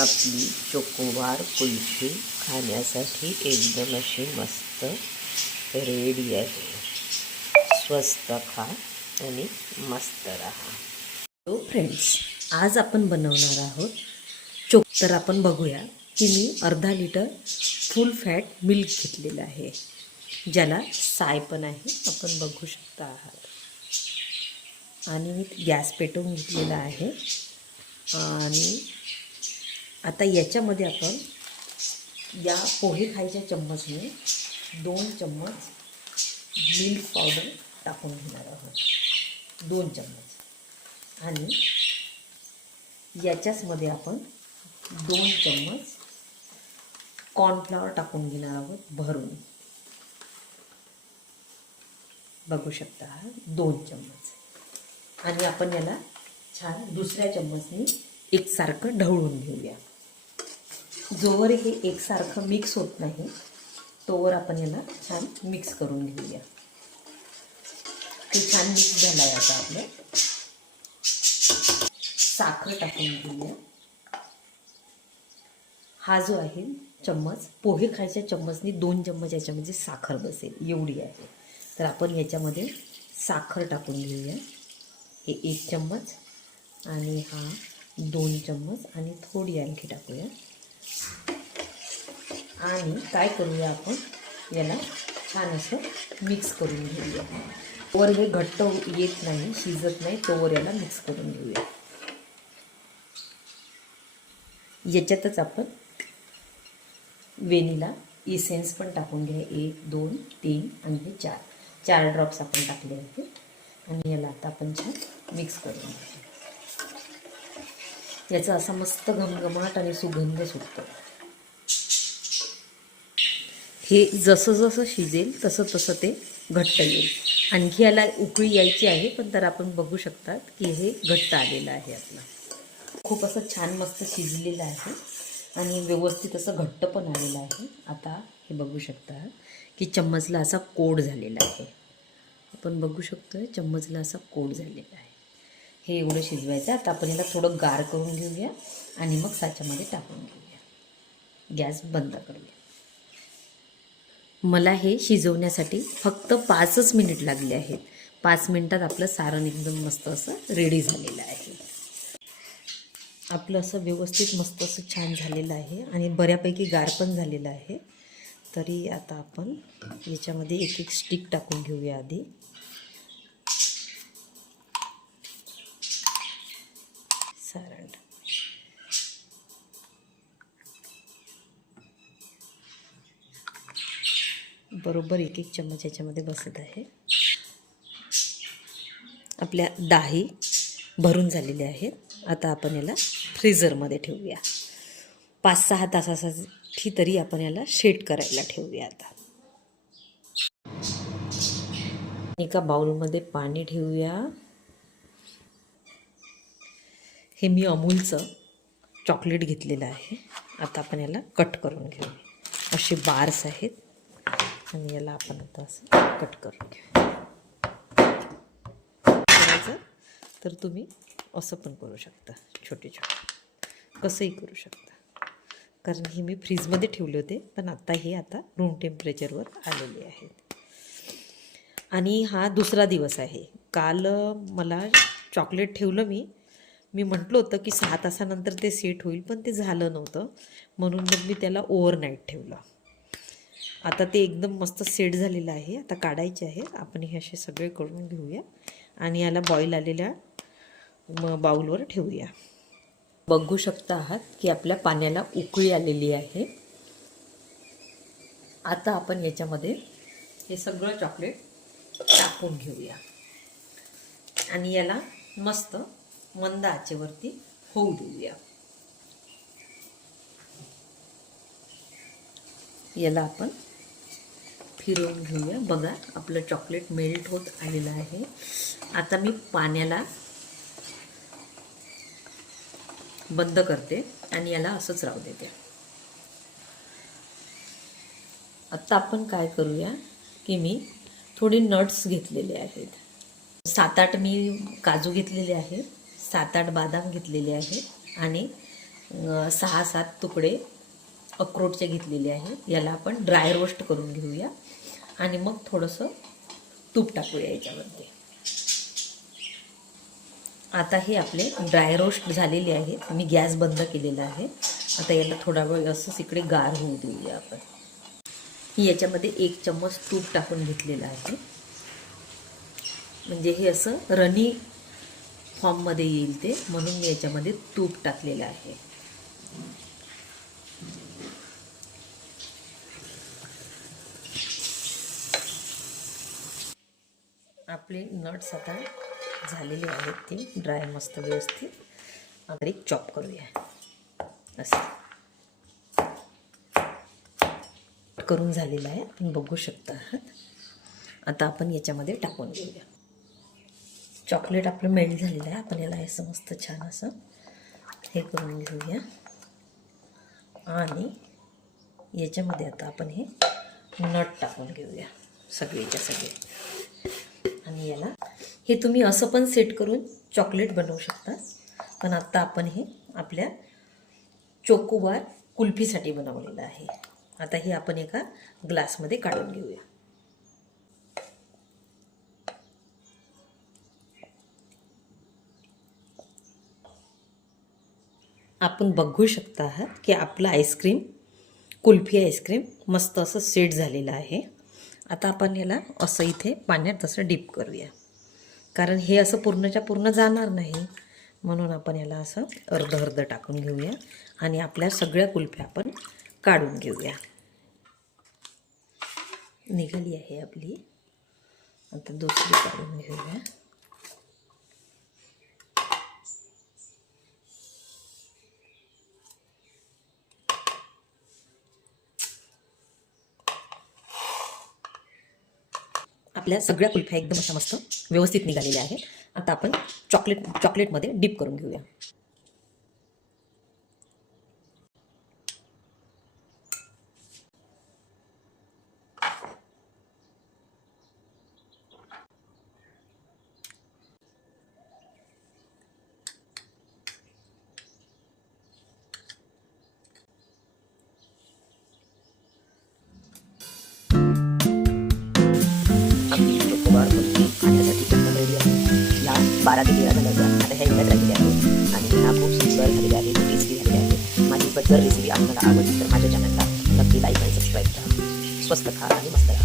आपली चोकोबार कुल्फी खाण्यासाठी एकदम अशी मस्त रेडी आहे. स्वस्त खा आणि मस्त राहा. हॅलो फ्रेंड्स आज आपण बनवणार आहोत चोक तर आपण बघूया की मी अर्धा लिटर फुल फॅट मिल्क घेतलेलं आहे ज्याला साय पण आहे आपण बघू शकता आहात. आणि मी गॅस पेटवून घेतलेला आहे. आणि आता याच्यामध्ये आपण या पोहे खायच्या चम्मचने दोन चम्मच मिल्क पावडर टाकून घेणार आहोत. दोन चम्मच. आणि याच्याचमध्ये आपण दोन चम्मच कॉर्नफ्लॉवर टाकून घेणार आहोत भरून. बघू शकता दोन चम्मच. आणि आपण याला छान दुसऱ्या चम्मचने एकसारखं ढवळून घेऊया. जोवर हे एकसारखं मिक्स होत नाही तोवर आपण याला छान मिक्स करून घेऊया. ते छान मिक्स झालं आहे आता आपलं. साखर टाकून घेऊया. हा जो आहे चम्मच पोहे खायच्या चम्मचनी दोन चम्मच याच्यामध्ये साखर बसेल एवढी आहे. तर आपण याच्यामध्ये साखर टाकून घेऊया. हे एक चम्मच आणि हा दोन चम्मच आणि थोडी आणखी टाकूया. आणि काय करूया आपण? याला छान असं मिक्स करून घेऊया. वर हे घट्ट येत नाही शिजत नाही तोवर याला मिक्स करून घेऊया. याच्यातच आपण वेनिला इसेन्स पण टाकून घ्या. एक दोन तीन आणि हे चार. चार ड्रॉप्स आपण टाकले आहेत आणि याला आता आपण छान मिक्स करून घेऊया. याचा असा मस्त घमघमाट आणि सुगंध सुटतो. हे जसं जसं शिजेल तसं तसं ते घट्ट येईल. आणखी याला उकळी यायची आहे पण तर आपण बघू शकतात की हे घट्ट आलेलं आहे आपलं. खूप असं छान मस्त शिजलेलं आहे आणि व्यवस्थित असं घट्ट पण आलेलं आहे. आता हे बघू शकता की चम्मचला असा कोड झालेला आहे. आपण बघू शकतो चम्मचला असा कोड झालेला आहे. हे एवढं शिजवायचं आता आपण याला थोडं गार करून घेऊया आणि मग साच्यामध्ये टाकून घेऊया. गॅस बंद करूया. मला हे शिजवण्यासाठी फक्त पाचच मिनिट लागले आहेत. पाच मिनिटात आपलं सारण एकदम मस्त असं रेडी झालेलं आहे. आपलं असं व्यवस्थित मस्त असं छान झालेलं आहे आणि बऱ्यापैकी गार पण झालेलं आहे. तरी आता आपण याच्यामध्ये एक एक स्टिक टाकून घेऊया आधी. सारण बरोबर एक एक चम्मच याच्यामध्ये बसत आहे. आपल्या दाही भरून झालेल्या आहेत. आता आपण याला फ्रीझरमध्ये ठेवूया. पाच सहा तासासाठी तरी आपण याला शेट करायला ठेवूया आता. एका बाउलमध्ये पाणी ठेवूया. हे मी अमूलचं चॉकलेट घेतलेलं आहे. आता आपण याला कट करून घेऊ. असे बार्स आहेत. आणि याला आपण आता असं कट करून घेऊ. तर तुम्ही असं पण करू शकता. छोटे छोटे. कसंही करू शकता. कारण हे मी फ्रीजमध्ये ठेवले होते पण आता हे आता रूम टेम्परेचरवर आलेले आहेत. आणि हा दुसरा दिवस आहे. काल मला चॉकलेट ठेवलं मी मी म्हटलं होतं की सहा तासानंतर ते सेट होईल पण ते झालं नव्हतं. म्हणून मग मी त्याला ओव्हरनाईट ठेवलं. आता ते एकदम मस्त सेट झालेलं आहे. आता काढायचे आहे. आपण हे असे सगळे करून घेऊया. आणि याला बॉईल आलेल्या म बाऊलवर ठेवूया. बघू शकता आहात की आपल्या पाण्याला उकळी आलेली आहे. आता आपण याच्यामध्ये हे सगळं चॉकलेट टाकून घेऊया. आणि याला मस्त मंद आचेवरती होऊ देऊया. याला आपण फिरवून घेऊया. बघा आपलं चॉकलेट मेल्ट होत आलेलं आहे. आता मी पाण्याला बंद करते आणि याला असंच राहू देते. आत्ता आपण काय करूया की मी थोडे नट्स घेतलेले आहेत. सात आठ मी काजू घेतलेले आहेत. सात आठ बदाम घेतलेले आहेत आणि सहा सात तुकडे अक्रोटचे घेतलेले आहेत. याला आपण ड्राय रोस्ट करून घेऊया आणि मग थोडंसं तूप टाकूया याच्यामध्ये आता हे आपले ड्राय रोस्ट झालेले आहेत. मी गॅस बंद केलेला आहे. आता याला थोडा वेळ असंच इकडे गार होऊ देऊया आपण. याच्यामध्ये एक चम्मच तूप टाकून घेतलेलं आहे. म्हणजे हे असं रनी फॉर्ममध्ये येईल ते म्हणून मी याच्यामध्ये तूप टाकलेलं आहे. आपले नट्स आता झालेले आहेत ते ड्राय मस्त व्यवस्थित. आता एक चॉप करूया. असं. करून झालेलं आहे आपण बघू शकता. आहात आता आपण याच्यामध्ये टाकून घेऊया. चॉकलेट आपलं मेल्ट झालेलं आहे. आपण याला असं मस्त छान असं हे करून घेऊया. आणि याच्यामध्ये आता आपण हे नट टाकून घेऊया. सगळेच्या सगळे. आणि याला हे तुम्ही असं पण सेट करून चॉकलेट बनवू शकता. पण आत्ता आपण हे आपल्या चोकोबार कुल्फीसाठी बनवलेलं आहे. आता हे आपण एका ग्लासमध्ये काढून घेऊया. आपण बघू शकता आहात की आपलं आईस्क्रीम कुल्फी आईस्क्रीम मस्त असं सेट झालेलं आहे. आता आपण याला असं इथे पाण्यात तसं डीप करूया. कारण हे असं पूर्णच्या पूर्ण जाणार नाही. म्हणून आपण याला असं अर्ध अर्ध टाकून घेऊया आणि आपल्या सगळ्या कुल्फ्या आपण काढून घेऊया. निघाली आहे आपली. आता दुसरी काढून घेऊया. आपल्या सगळ्या कुल्फ्या एकदम अशा मस्त व्यवस्थित निघालेल्या आहेत. आता आपण चॉकलेट चॉकलेटमध्ये डीप करून घेऊया. खाण्यासाठी एकदम रेडी आहे या बारा ते तेरा जणांच्या आता ह्या एवढ्याच राहिलेल्या आहेत आणि ह्या खूप सुंदर झालेल्या आहेत टेस्टी झालेल्या आहेत माझी बद्दल रेसिपी आपल्याला आवडली तर माझ्या चॅनलला नक्की लाईक आणि सबस्क्राईब करा. स्वस्त खा आणि मस्त राहा.